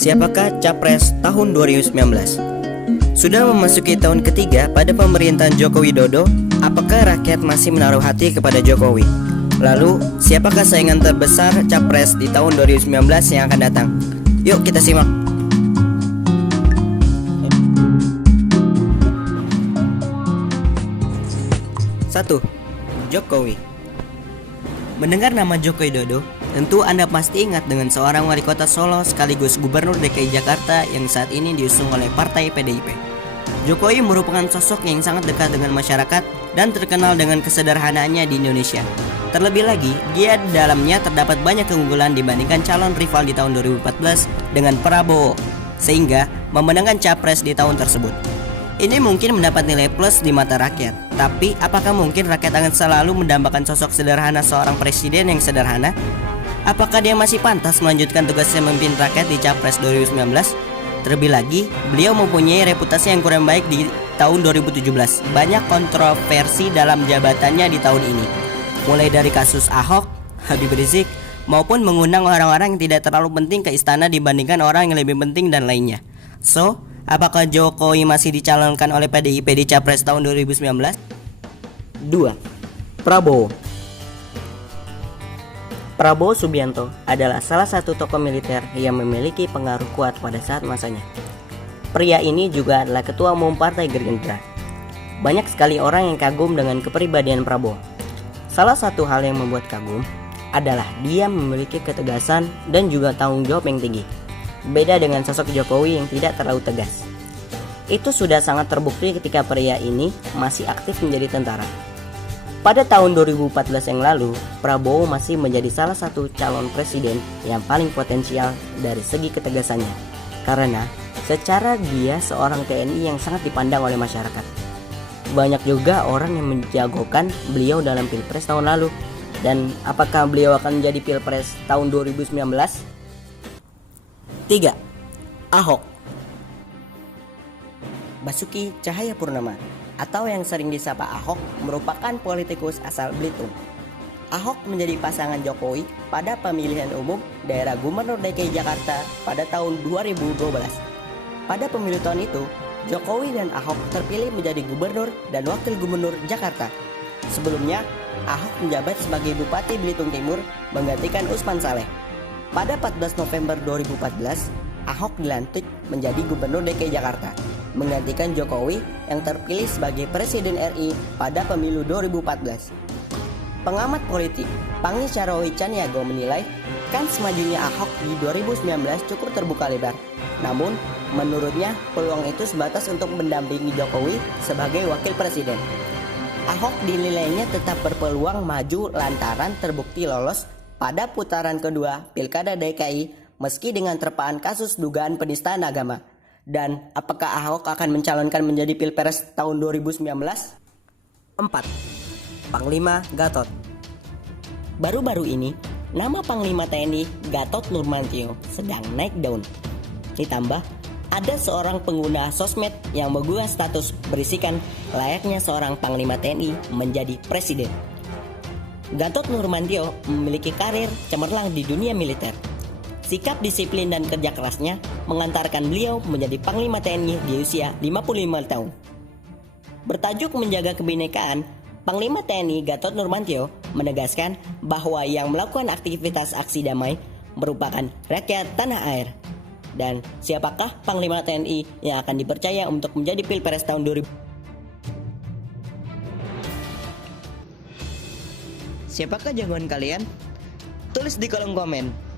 Siapakah Capres tahun 2019? Sudah memasuki tahun ketiga pada pemerintahan Joko Widodo, apakah rakyat masih menaruh hati kepada Jokowi? Lalu, siapakah saingan terbesar Capres di tahun 2019 yang akan datang? Yuk kita simak. 1. Jokowi. Mendengar nama Joko Widodo, tentu Anda pasti ingat dengan seorang wali kota Solo sekaligus gubernur DKI Jakarta yang saat ini diusung oleh partai PDIP. Jokowi merupakan sosok yang sangat dekat dengan masyarakat dan terkenal dengan kesederhanaannya di Indonesia. Terlebih lagi, dia di dalamnya terdapat banyak keunggulan dibandingkan calon rival di tahun 2014 dengan Prabowo, sehingga memenangkan Capres di tahun tersebut. Ini mungkin mendapat nilai plus di mata rakyat, tapi apakah mungkin rakyat akan selalu mendambakan sosok sederhana seorang presiden yang sederhana? Apakah dia masih pantas melanjutkan tugasnya memimpin rakyat di Capres 2019? Terlebih lagi, beliau mempunyai reputasi yang kurang baik di tahun 2017. Banyak kontroversi dalam jabatannya di tahun ini, mulai dari kasus Ahok, Habib Rizik, maupun mengundang orang-orang yang tidak terlalu penting ke istana dibandingkan orang yang lebih penting dan lainnya. So, apakah Jokowi masih dicalonkan oleh PDIP di Capres tahun 2019? 2. Prabowo. Prabowo Subianto adalah salah satu tokoh militer yang memiliki pengaruh kuat pada saat masanya. Pria ini juga adalah ketua umum Partai Gerindra. Banyak sekali orang yang kagum dengan kepribadian Prabowo. Salah satu hal yang membuat kagum adalah dia memiliki ketegasan dan juga tanggung jawab yang tinggi. Beda dengan sosok Jokowi yang tidak terlalu tegas. Itu sudah sangat terbukti ketika pria ini masih aktif menjadi tentara. Pada tahun 2014 yang lalu, Prabowo masih menjadi salah satu calon presiden yang paling potensial dari segi ketegasannya, karena secara dia seorang TNI yang sangat dipandang oleh masyarakat. Banyak juga orang yang menjagokan beliau dalam Pilpres tahun lalu. Dan apakah beliau akan menjadi Pilpres tahun 2019? 3. Ahok. Basuki Cahayapurnama atau yang sering disapa Ahok merupakan politikus asal Belitung. Ahok menjadi pasangan Jokowi pada pemilihan umum daerah Gubernur DKI Jakarta pada tahun 2012. Pada pemilu tahun itu, Jokowi dan Ahok terpilih menjadi gubernur dan wakil gubernur Jakarta. Sebelumnya, Ahok menjabat sebagai Bupati Belitung Timur menggantikan Usman Saleh. Pada 14 November 2014, Ahok dilantik menjadi Gubernur DKI Jakarta, menggantikan Jokowi yang terpilih sebagai Presiden RI pada pemilu 2014. Pengamat politik Pangi Charawi Caniago menilai kans majunya Ahok di 2019 cukup terbuka lebar. Namun, menurutnya peluang itu sebatas untuk mendampingi Jokowi sebagai wakil presiden. Ahok dinilainya tetap berpeluang maju lantaran terbukti lolos pada putaran kedua Pilkada DKI meski dengan terpaan kasus dugaan penistaan agama. Dan apakah Ahok akan mencalonkan menjadi Pilpres tahun 2019? 4. Panglima Gatot. Baru-baru ini, nama Panglima TNI Gatot Nurmantio sedang naik daun. Ditambah, ada seorang pengguna sosmed yang menggugah status berisikan layaknya seorang Panglima TNI menjadi presiden. Gatot Nurmantio memiliki karir cemerlang di dunia militer. Sikap disiplin dan kerja kerasnya mengantarkan beliau menjadi Panglima TNI di usia 55 tahun. Bertajuk menjaga kebinekaan, Panglima TNI Gatot Nurmantio menegaskan bahwa yang melakukan aktivitas aksi damai merupakan rakyat tanah air. Dan siapakah Panglima TNI yang akan dipercaya untuk menjadi Pilpres tahun 2000? Siapakah jagoan kalian? Tulis di kolom komen.